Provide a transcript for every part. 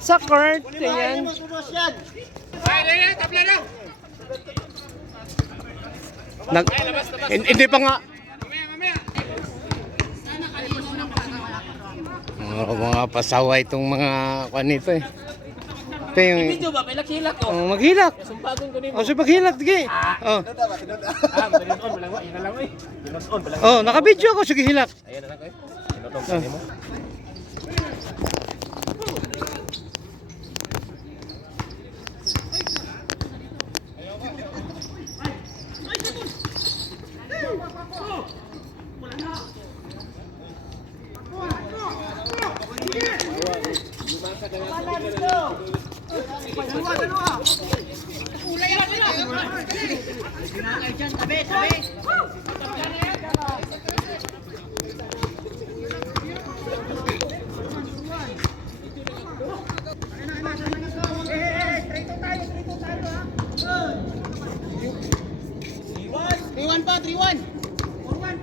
Sa court, ayan. Hindi pa nga. Mga pasawa itong mga kuan nito eh. Ito yung... Video ba? May hilak ko. Oh, maghilak. Sumpagon ko nimo. Oh, so paghilak, sige. Oh. Pinod-on ba lang? Yan na lang eh. Pinod-on ba lang? Oh, naka-video ako, sige hilak. Ayan na lang ko eh. Pinod-on ko nimo.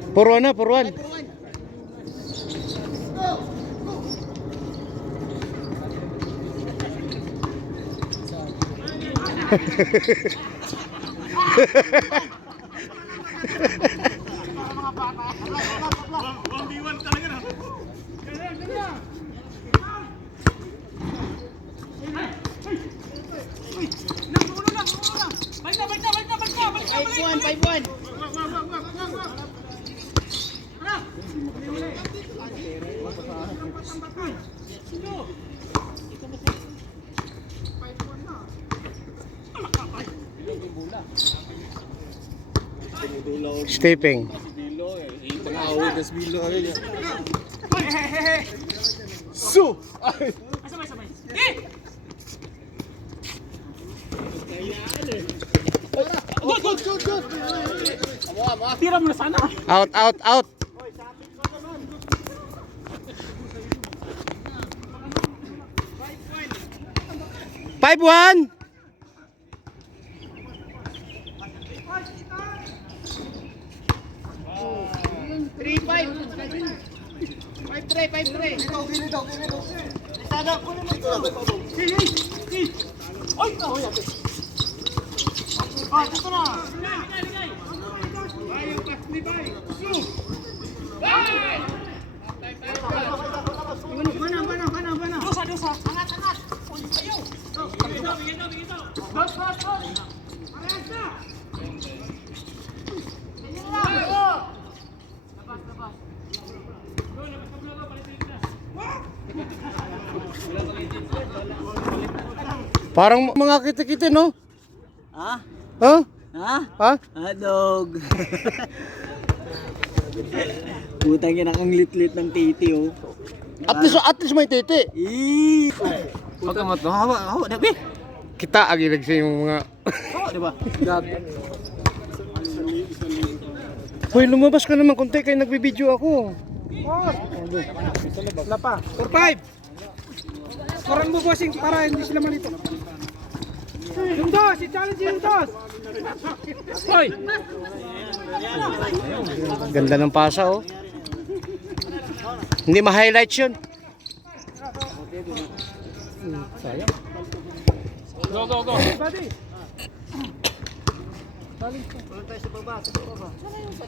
Purwan na, purwan. Stepping. So! Tira mo na sana. Out, out, out. Five one. Parang mga kita-kita, no? Ha? Ha? Ha? Ha? Hadog. Putang ina ang lit-lit ng titi oh. At least may titi. Ih. Pagkamat no, hawa dabi. Kita agi sa yung mga... Hawa diba? Gabi. Hoy, lumabas ka naman konti kaya nagbibideo ako. Wala pa. 4-5. Kurang mo bossing para hindi sila malito. Yung dos, i-challenge yung dos. Hoy! Ganda ng pasa, oh. Hindi ma-highlights yun. Sayang. Go, go, go. Buddy.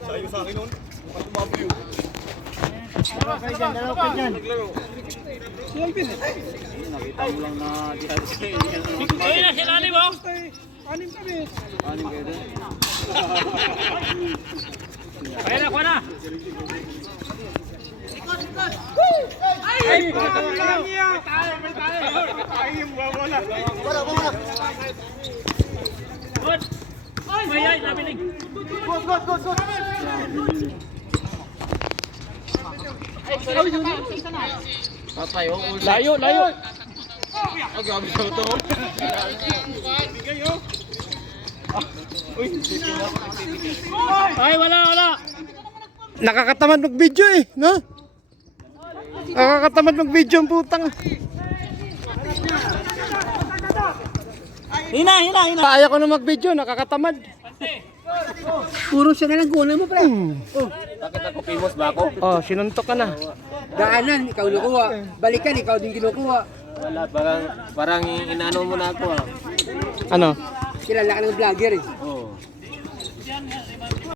Sayo sa akin nun. Mabaliw. Dalawa kayo dyan. Si Alvin. Nakita mo lang na diyan. Ayun na, sila anim oh. Anim kami. Anim kayo din. Kaya na, kuha na. Ay! Parang lang niya! May tayo! Ay, yung wala. Wala. Good! Ay, nabinig! Good! Patay oh. Layo. Ang gabi sa ito. Ay, wala! Nakakatamad mag-video eh, no? Nakakatamad mag-video ang putang. Hina! Kaya ko na mag-video, nakakatamad. Puro siya na lang kunan mo, pre. Bakit ako famous ba ako? Oh, sinuntok ka na. Daanan, ikaw nakuha. Balikan, ikaw din kinukuha. Wala, parang inaano mo na ako ah. Ano? Kilala ka ng vlogger eh. Oo.